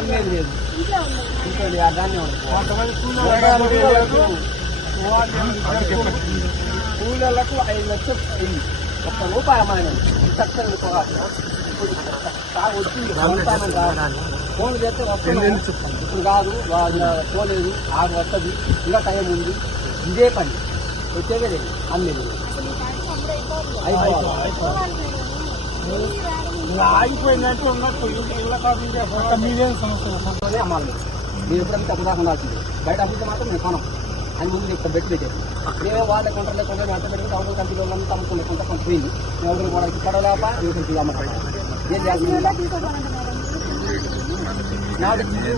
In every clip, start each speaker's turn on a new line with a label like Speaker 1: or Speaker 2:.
Speaker 1: అమ్మేది లేదు లేదు, ఆ ధాన్యం
Speaker 2: కూలీలకు
Speaker 1: ఐదు లక్షలు అయింది ఒక్క రూపాయి అమ్మాయి చక్కని పోవాలి వచ్చింది ఫోన్ చేస్తే వస్తున్నాం ఇప్పుడు కాదు వాళ్ళ పోలేదు ఆరు వస్తుంది ఇంకా టైం ఉంది ఇదే పని వచ్చేదే లేదు అన్నీ అయిపోవాలి
Speaker 2: ఉన్నట్టు ఇళ్ళ మీదేం సమస్య
Speaker 1: అమ్మాలి మీరు ఎప్పుడైనా తప్పు దాకా ఉండాల్సింది. బయట అమ్మితే మాత్రం నేను కొనం. అని ముందు ఇక్కడ పెట్టి పెట్టేది నేనే వాళ్ళ కొంటారు లేకుండా అంత పెట్టి అవతల కంపెనీ వాళ్ళంతా అమ్ముకునే కొంత కొంత పోయింది. నేను ఎవరికి కూడా ఇక్కడ లేప ఎవరికి అమ్మకం ఏం చేయాలి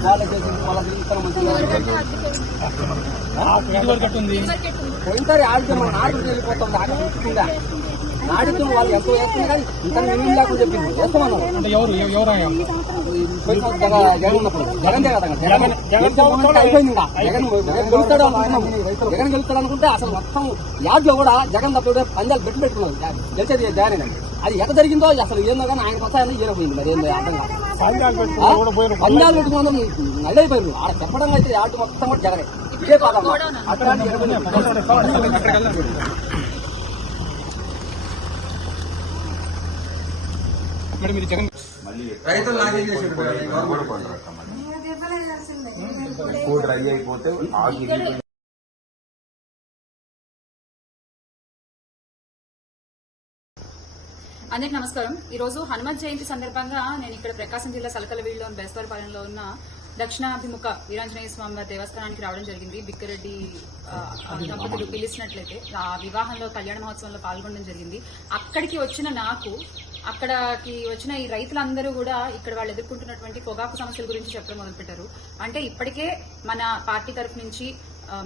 Speaker 1: వాళ్ళ చేసింది వాళ్ళకి ఇక్కడ మంచిగా పోయినసారి ఆడితే మన వెళ్ళిపోతుంది నాడితే వాళ్ళు ఎంత వేస్తుంది కానీ ఇంకా మేము లేకుండా చెప్పింది. వేస్తామన్నాం
Speaker 2: అంటే ఎవరు
Speaker 1: జగన్ ఉన్నప్పుడు. జగన్ కదా జగన్ జగన్ గవర్నమెంట్ అయిపోయింది ఇంకా. జగన్ జగన్ గెలుస్తాడు అనుకున్నాం. జగన్ గెలుస్తాడు అనుకుంటే అసలు మొత్తం యాడ్లో కూడా జగన్ తప్పుడు పందాలు పెట్టి పెట్టుకున్నాం గెలిచేది జగన్ అది ఎక్కడ జరిగిందో అసలు ఏందో కానీ ఆయన వస్తాయని ఈయనపోయింది మరి. ఏందో అర్థం కాదు. పందాలు పెట్టుకున్నాం నల్లైపోయారు ఆడ చెప్పడం అయితే యాడ్ మొత్తం కూడా జగనే. ఇదే పాదం
Speaker 2: మీరు జగన్
Speaker 3: రైతులు నాశనం చేసారు ఎక్కువ డ్రై అయిపోతే ఆగి
Speaker 4: అందరికి నమస్కారం. ఈ రోజు హనుమత్ జయంతి సందర్భంగా నేను ఇక్కడ ప్రకాశం జిల్లా సలకలవీడులో బేస్తవారపాలెంలో ఉన్న దక్షిణాభిముఖ వీరాంజనేయ స్వామి వారి దేవస్థానానికి రావడం జరిగింది. బిక్కరెడ్డి దంపతులు పిలిచినట్లయితే ఆ వివాహంలో కళ్యాణ మహోత్సవంలో పాల్గొనడం జరిగింది. అక్కడికి వచ్చిన నాకు అక్కడికి వచ్చిన ఈ రైతులందరూ కూడా ఇక్కడ వాళ్ళు ఎదుర్కొంటున్నటువంటి పొగాకు సమస్యల గురించి చెప్పడం మొదలుపెట్టారు. అంటే ఇప్పటికే మన పార్టీ తరఫు నుంచి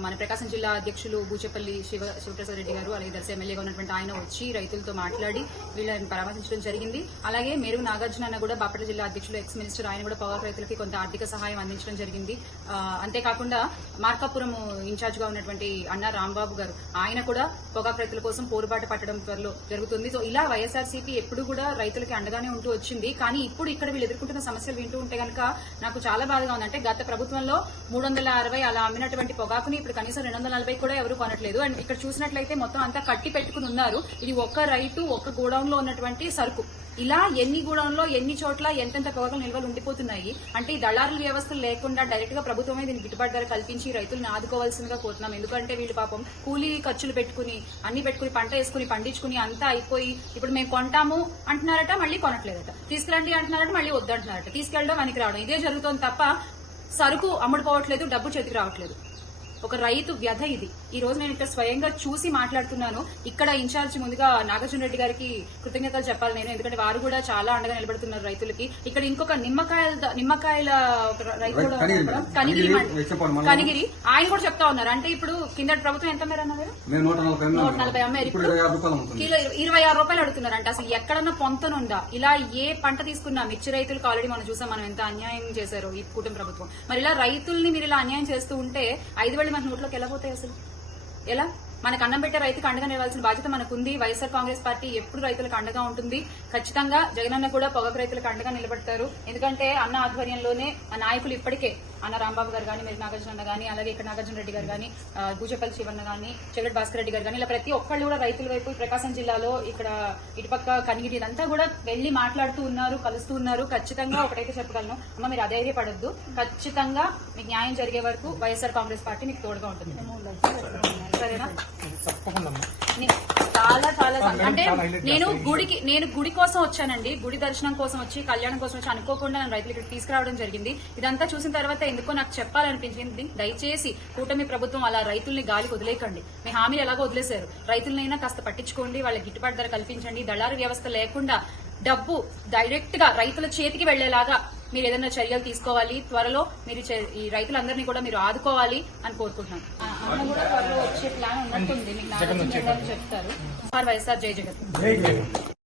Speaker 4: మన ప్రకాశం జిల్లా అధ్యక్షులు బూచేపల్లి శివ శివప్రసాద్ రెడ్డి గారు అలాగే దర్శ ఎమ్మెల్యేగా ఉన్నటువంటి ఆయన వచ్చి రైతులతో మాట్లాడి వీళ్ళని పరామర్శించడం జరిగింది. అలాగే మేరు నాగార్జున అన్న కూడా బాపట్ల జిల్లా అధ్యక్షులు ఎక్స్ మినిస్టర్ ఆయన కూడా పొగాకు రైతులకి కొంత ఆర్థిక సహాయం అందించడం జరిగింది. అంతేకాకుండా మార్కాపురం ఇన్ఛార్జ్గా ఉన్నటువంటి అన్న రాంబాబు గారు ఆయన కూడా పొగాకు రైతుల కోసం పోరుబాటు పట్టడం త్వరలో జరుగుతుంది. సో ఇలా వైఎస్ఆర్సీపీ ఎప్పుడు కూడా రైతులకి అండగానే ఉంటూ వచ్చింది. కానీ ఇప్పుడు ఇక్కడ వీళ్ళు ఎదుర్కొంటున్న సమస్యలు వింటూ ఉంటే కనుక నాకు చాలా బాధగా ఉందంటే గత ప్రభుత్వంలో మూడు వందల అరవై అలా అమ్మినటువంటి పొగాకుని ఇప్పుడు కనీసం రెండు వందల నలభై కూడా ఎవరు కొనట్లేదు. అండ్ ఇక్కడ చూసినట్లయితే మొత్తం అంతా కట్టి పెట్టుకుని ఉన్నారు. ఇది ఒక్క రైతు ఒక్క గోడౌన్లో ఉన్నటువంటి సరుకు. ఇలా ఎన్ని గూడంలో ఎన్ని చోట్ల ఎంతెంత పొగాకులు నిల్వలు ఉండిపోతున్నాయి. అంటే ఈ దళారుల వ్యవస్థలు లేకుండా డైరెక్ట్గా ప్రభుత్వమే దీనికి గిట్టుబాటు ధర కల్పించి రైతులను ఆదుకోవాల్సిందిగా కోరుతున్నాం. ఎందుకంటే వీళ్ళు పాపం కూలీ ఖర్చులు పెట్టుకుని అన్ని పెట్టుకుని పంట వేసుకుని పండించుకుని అంతా అయిపోయి ఇప్పుడు మేము కొంటాము అంటున్నారట మళ్ళీ కొనట్లేదట. తీసుకురండి అంటున్నారట మళ్ళీ వద్దంటున్నారట. తీసుకెళ్ళడం వెనక్కి రావడం. ఇదే జరుగుతుంది తప్ప సరుకు అమ్ముడుపోవట్లేదు డబ్బు చేతికి రావట్లేదు. ఒక రైతు వ్యధ ఇది. ఈ రోజు నేను ఇక్కడ స్వయంగా చూసి మాట్లాడుతున్నాను. ఇక్కడ ఇన్ఛార్జ్ ముందుగా నాగార్జున రెడ్డి గారికి కృతజ్ఞతలు చెప్పాలి నేను ఎందుకంటే వారు కూడా చాలా అండగా నిలబడుతున్నారు రైతులకి. ఇక్కడ ఇంకొక నిమ్మకాయల నిమ్మకాయల రైతు కూడా
Speaker 3: కనిగిరి
Speaker 4: ఉన్నారు. కనిగిరి ఆయన కూడా చెప్తా ఉన్నారు. అంటే ఇప్పుడు కింద ప్రభుత్వం ఎంత మేర అన్నారు?
Speaker 3: మేము నూట నలభై
Speaker 4: నూట నలభై అమ్మారు
Speaker 3: ఇప్పుడు ఇరవై ఆరు రూపాయలు అమ్ముతుంది
Speaker 4: కిలో ఇరవై ఆరు రూపాయలు అడుగుతున్నారు అంటే అసలు ఎక్కడన్నా పొంతనుందా? ఇలా ఏ పంట తీసుకున్నా మిర్చి రైతులకు ఆల్రెడీ మనం చూసాం మనం ఎంత అన్యాయం చేశారు ఈ కూటమి ప్రభుత్వం. మరి ఇలా రైతుల్ని మీరు ఇలా అన్యాయం చేస్తూ ఉంటే ఐదు వేలు మన నోట్లోకి ఎలా పోతాయి అసలు? ఎలా మనకు అన్నం పెట్టే రైతుకు అండగా నిలవాల్సిన బాధ్యత మనకుంది. వైఎస్ఆర్ కాంగ్రెస్ పార్టీ ఎప్పుడు రైతులకు అండగా ఉంటుంది. ఖచ్చితంగా జగనన్న కూడా పొగకు రైతులకు అండగా నిలబడతారు. ఎందుకంటే అన్న ఆధ్వర్యంలోనే ఆ నాయకులు ఇప్పటికే అన్న రాంబాబు గారు కానీ మీరు నాగార్జున అన్న కానీ అలాగే ఇక్కడ నాగార్జున రెడ్డి గారు కానీ గూజపల్లి శివన్న కానీ చెగడ్ భాస్కర్ రెడ్డి గారు కానీ ఇలా ప్రతి ఒక్కళ్ళు కూడా రైతుల వైపు ప్రకాశం జిల్లాలో ఇక్కడ ఇటుపక్క కనిగిరి ఇదంతా కూడా వెళ్ళి మాట్లాడుతూ ఉన్నారు కలుస్తూ ఉన్నారు. ఖచ్చితంగా ఒకటైతే చెప్పగలను. అమ్మ మీరు అధైర్యపడద్దు. ఖచ్చితంగా మీకు న్యాయం జరిగే వరకు వైఎస్ఆర్ కాంగ్రెస్ పార్టీ మీకు తోడుగా ఉంటుంది. సరేనా? చాలా చాలా అంటే నేను గుడికి నేను గుడి కోసం వచ్చానండి. గుడి దర్శనం కోసం వచ్చి కళ్యాణం కోసం వచ్చి అనుకోకుండా నేను రైతులు ఇక్కడ తీసుకురావడం జరిగింది. ఇదంతా చూసిన తర్వాత ఎందుకో నాకు చెప్పాలనిపించింది. దయచేసి కూటమి ప్రభుత్వం అలా రైతుల్ని గాలికి వదిలేకండి మీ హామీలు ఎలాగో వదిలేశారు. రైతులనైనా కాస్త పట్టించుకోండి వాళ్ళకి గిట్టుబాటు ధర కల్పించండి. దళారు వ్యవస్థ లేకుండా డబ్బు డైరెక్ట్గా రైతుల చేతికి వెళ్ళేలాగా మీరు ఏదైనా చర్యలు తీసుకోవాలి త్వరలో మీరు ఈ రైతులందరినీ కూడా మీరు ఆదుకోవాలి అని అన్న కూడా త్వరలో వచ్చే ప్లాన్ ఉన్నట్టుంది మీకు చెప్తారు. వైఎస్ఆర్ జై జగన్.
Speaker 2: జై జగన్.